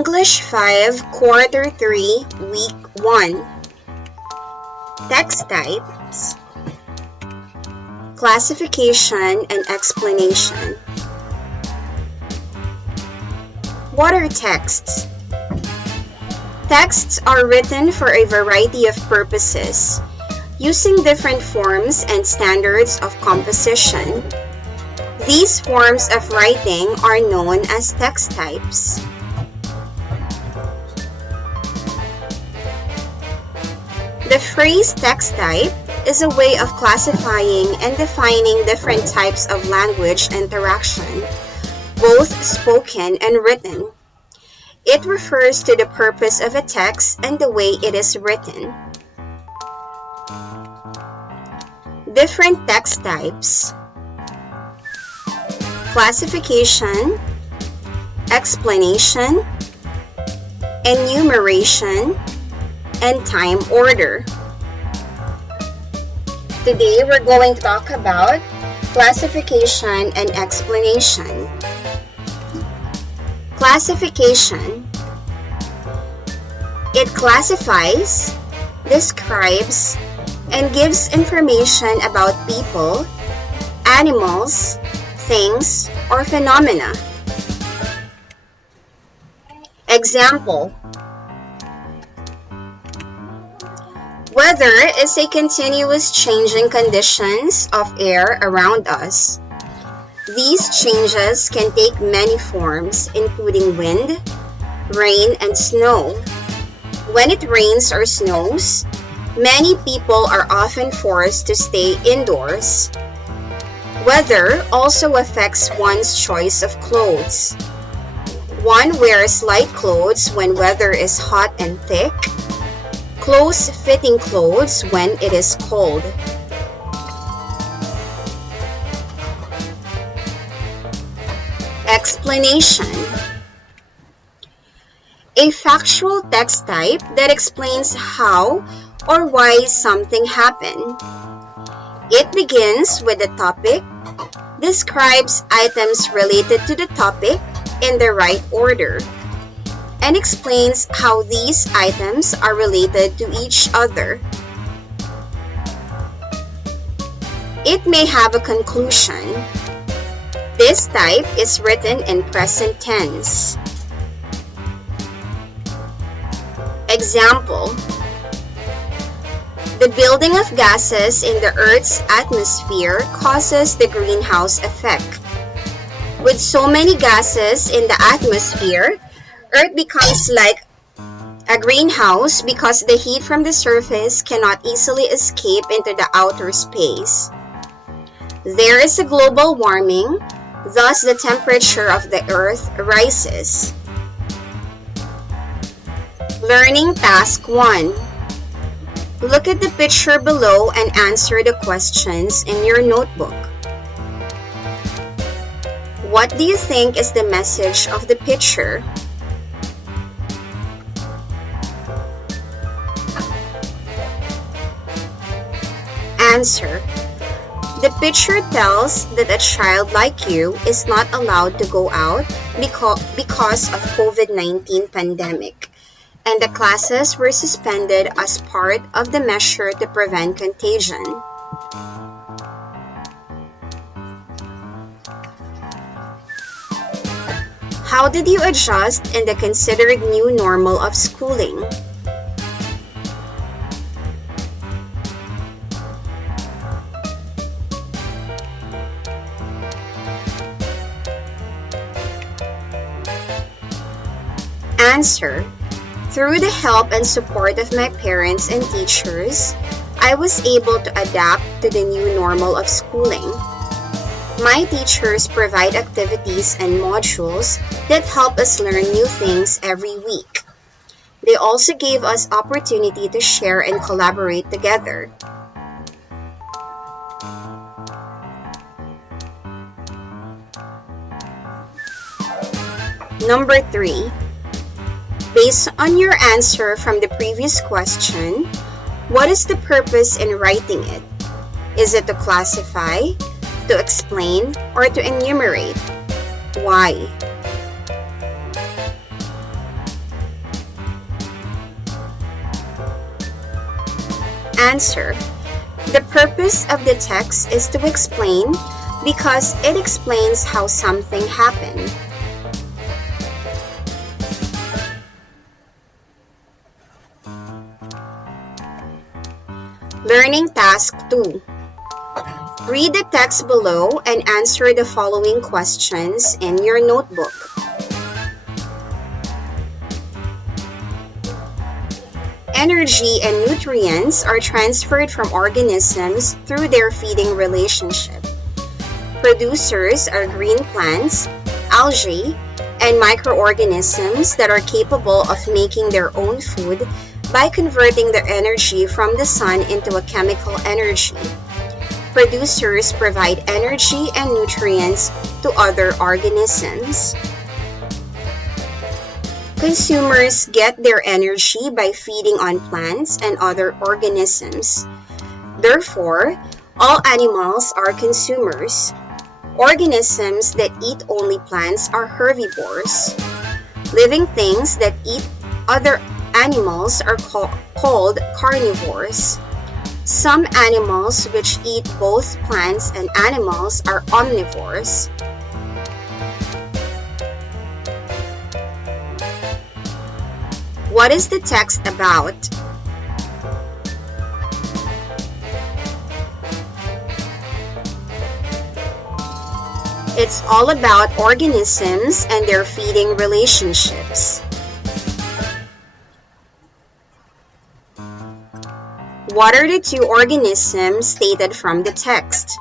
English 5, Quarter 3, Week 1. Text types, classification and explanation. What are texts? Texts are written for a variety of purposes, using different forms and standards of composition. These forms of writing are known as text types. The phrase text type is a way of classifying and defining different types of language interaction, both spoken and written. It refers to the purpose of a text and the way it is written. Different text types: classification, explanation, enumeration, and time order. Today we're going to talk about classification and explanation. Classification. It classifies, describes, and gives information about people, animals, things, or phenomena. Example: weather is a continuous changing conditions of air around us. These changes can take many forms, including wind, rain, and snow. When it rains or snows, many people are often forced to stay indoors. Weather also affects one's choice of clothes. One wears light clothes when weather is hot and thick, close-fitting clothes when it is cold. Explanation. A factual text type that explains how or why something happened. It begins with the topic, describes items related to the topic in the right order, and explains how these items are related to each other. It may have a conclusion. This type is written in present tense. Example: the building of gases in the Earth's atmosphere causes the greenhouse effect. With so many gases in the atmosphere, Earth becomes like a greenhouse because the heat from the surface cannot easily escape into the outer space. There is a global warming, thus the temperature of the Earth rises. Learning Task 1. Look at the picture below and answer the questions in your notebook. What do you think is the message of the picture? Answer. The picture tells that a child like you is not allowed to go out because of COVID-19 pandemic, and the classes were suspended as part of the measure to prevent contagion. How did you adjust in the considered new normal of schooling? Answer. Through the help and support of my parents and teachers, I was able to adapt to the new normal of schooling. My teachers provide activities and modules that help us learn new things every week. They also gave us opportunity to share and collaborate together. Number 3. Based on your answer from the previous question, what is the purpose in writing it? Is it to classify, to explain, or to enumerate? Why? answer. The purpose of the text is to explain because it explains how something happened. Learning Task 2. Read the text below and answer the following questions in your notebook. Energy and nutrients are transferred from organisms through their feeding relationship. Producers are green plants, algae, and microorganisms that are capable of making their own food by converting their energy from the sun into a chemical energy. Producers provide energy and nutrients to other organisms. Consumers get their energy by feeding on plants and other organisms. Therefore, all animals are consumers. Organisms that eat only plants are herbivores. Living things that eat other animals are called carnivores. Some animals which eat both plants and animals are omnivores. What is the text about? It's all about organisms and their feeding relationships. What are the two organisms stated from the text?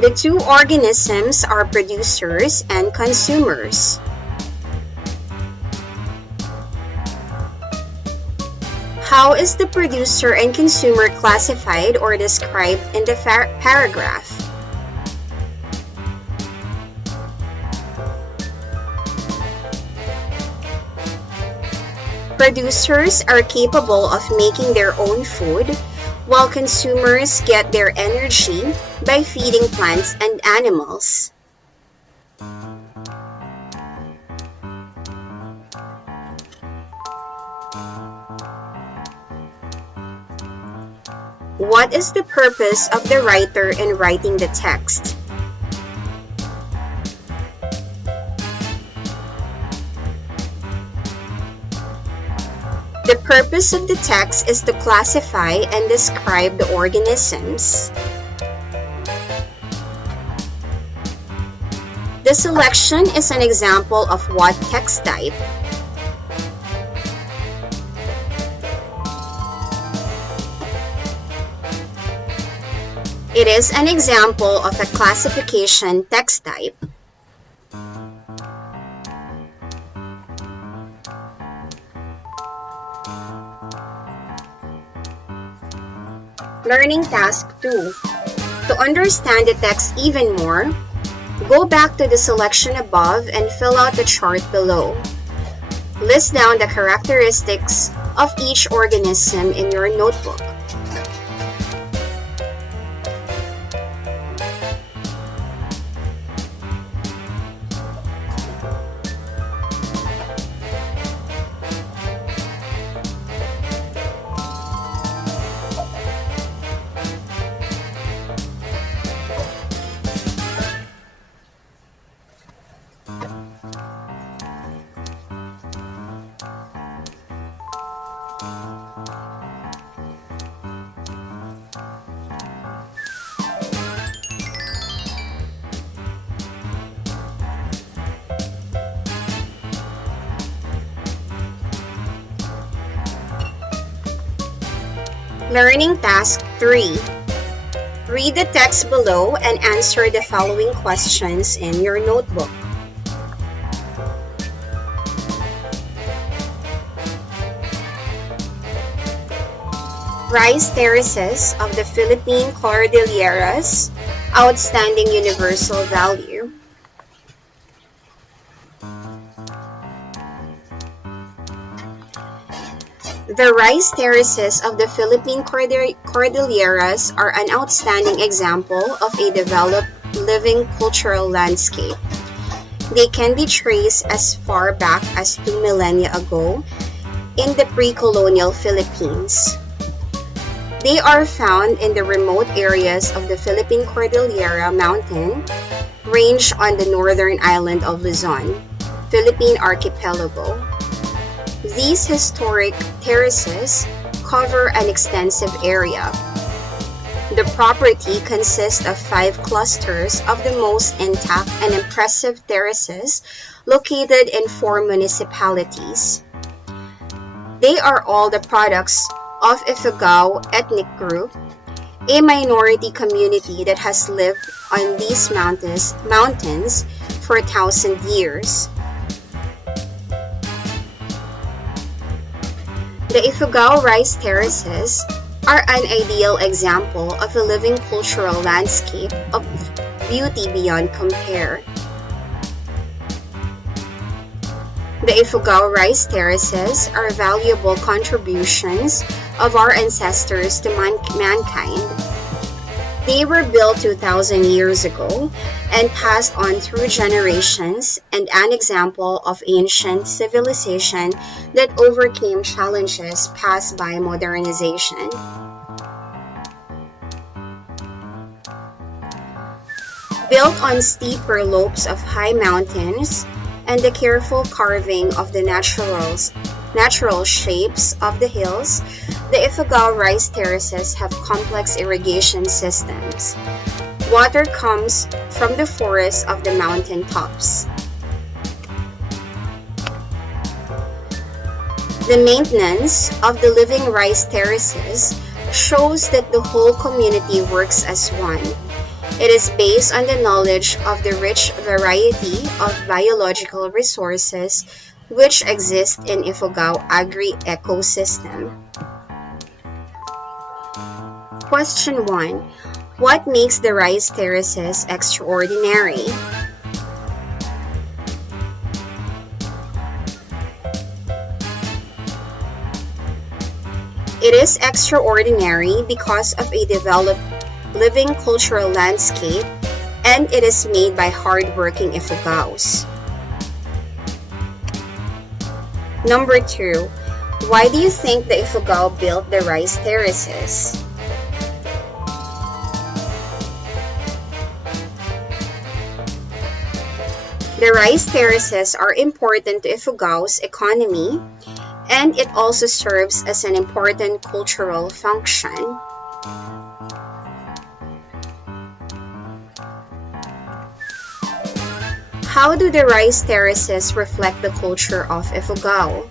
The two organisms are producers and consumers. How is the producer and consumer classified or described in the paragraph? Producers are capable of making their own food, while consumers get their energy by feeding plants and animals. What is the purpose of the writer in writing the text? The purpose of the text is to classify and describe the organisms. The selection is an example of what text type? It is an example of a classification text type. Learning Task 2. To understand the text even more, go back to the selection above and fill out the chart below. List down the characteristics of each organism in your notebook. Learning Task 3. Read the text below and answer the following questions in your notebook. Rice terraces of the Philippine Cordilleras, outstanding universal value. The rice terraces of the Philippine Cordilleras are an outstanding example of a developed living cultural landscape. They can be traced as far back as 2 millennia ago in the pre-colonial Philippines. They are found in the remote areas of the Philippine Cordillera Mountain range on the northern island of Luzon, Philippine archipelago. These historic terraces cover an extensive area. The property consists of 5 clusters of the most intact and impressive terraces located in 4 municipalities. They are all the products of Ifugao ethnic group, a minority community that has lived on these mountains for 1,000 years. The Ifugao rice terraces are an ideal example of a living cultural landscape of beauty beyond compare. The Ifugao rice terraces are valuable contributions of our ancestors to mankind. They were built 2,000 years ago and passed on through generations, and an example of ancient civilization that overcame challenges passed by modernization. Built on steeper slopes of high mountains and the careful carving of the natural shapes of the hills, the Ifugao rice terraces have complex irrigation systems. Water comes from the forests of the mountain tops. The maintenance of the living rice terraces shows that the whole community works as one. It is based on the knowledge of the rich variety of biological resources which exist in Ifugao agri-ecosystem. Question 1. What makes the rice terraces extraordinary? It is extraordinary because of a developed living cultural landscape, and it is made by hard-working Ifugaos. Number 2. Why do you think the Ifugao built the rice terraces? The rice terraces are important to Ifugao's economy, and it also serves as an important cultural function. How do the rice terraces reflect the culture of Ifugao?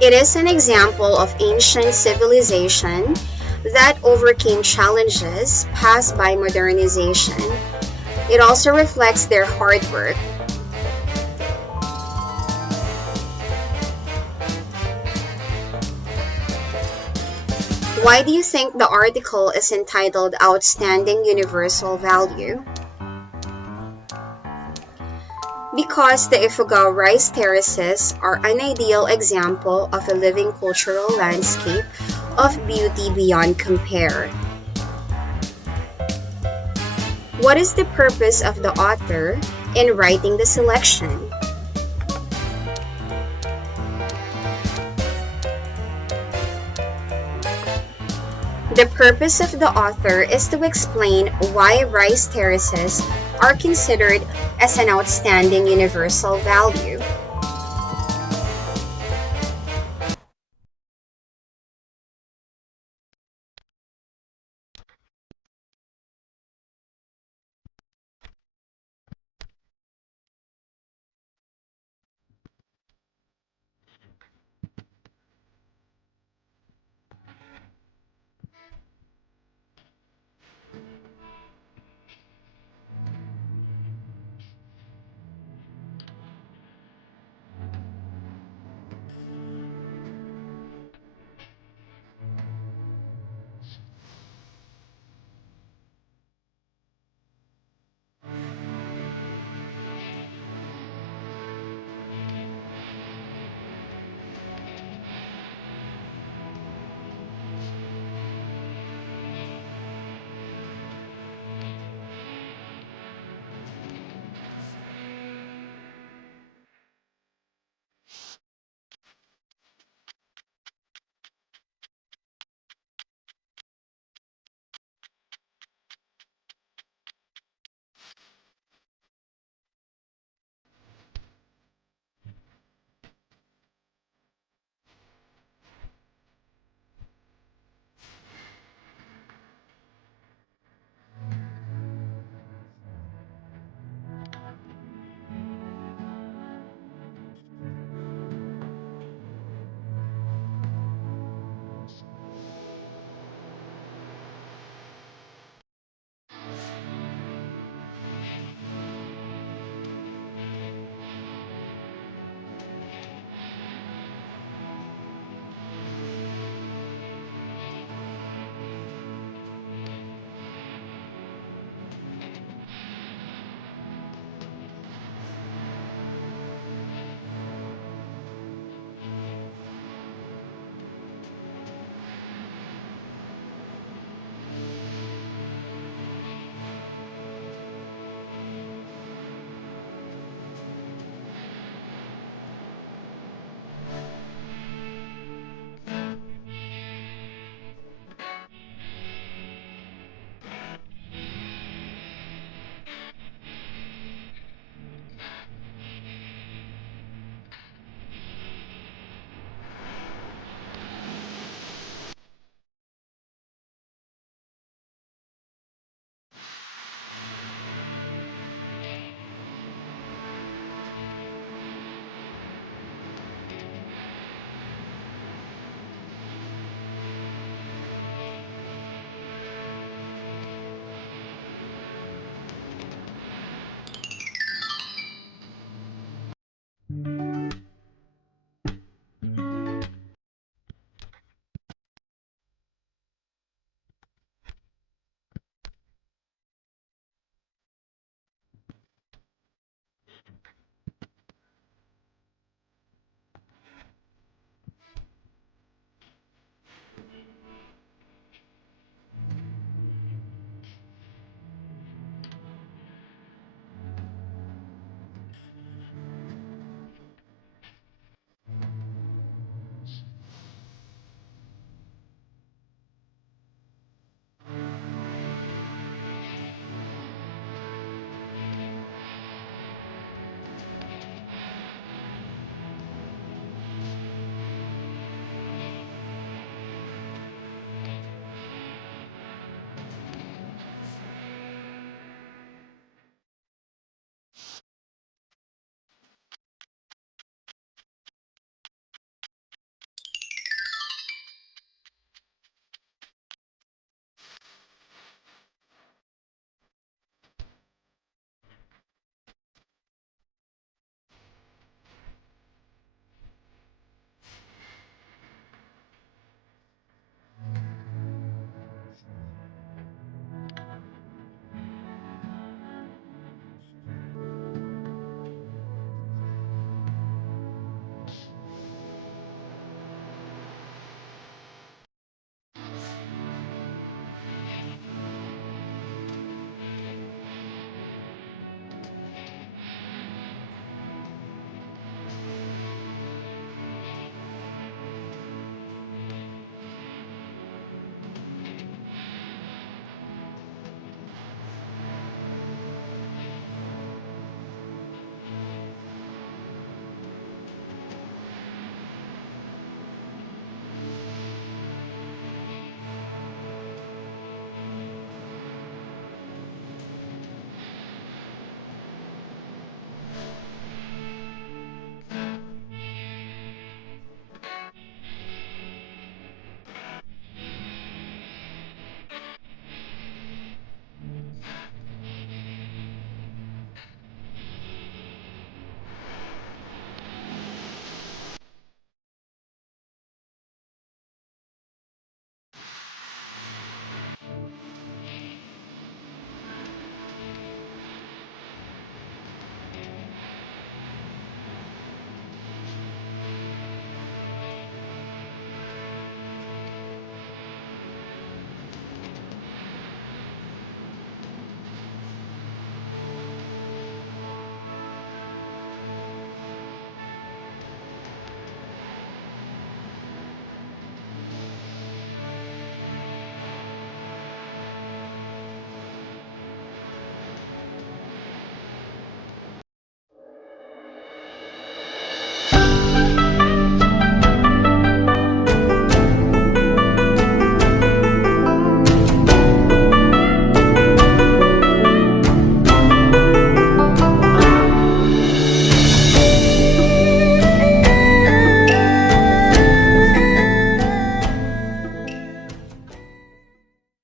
It is an example of ancient civilization that overcame challenges passed by modernization. It also reflects their hard work. Why do you think the article is entitled Outstanding Universal Value? Because the Ifugao rice terraces are an ideal example of a living cultural landscape of beauty beyond compare. What is the purpose of the author in writing the selection? The purpose of the author is to explain why rice terraces are considered as an outstanding universal value.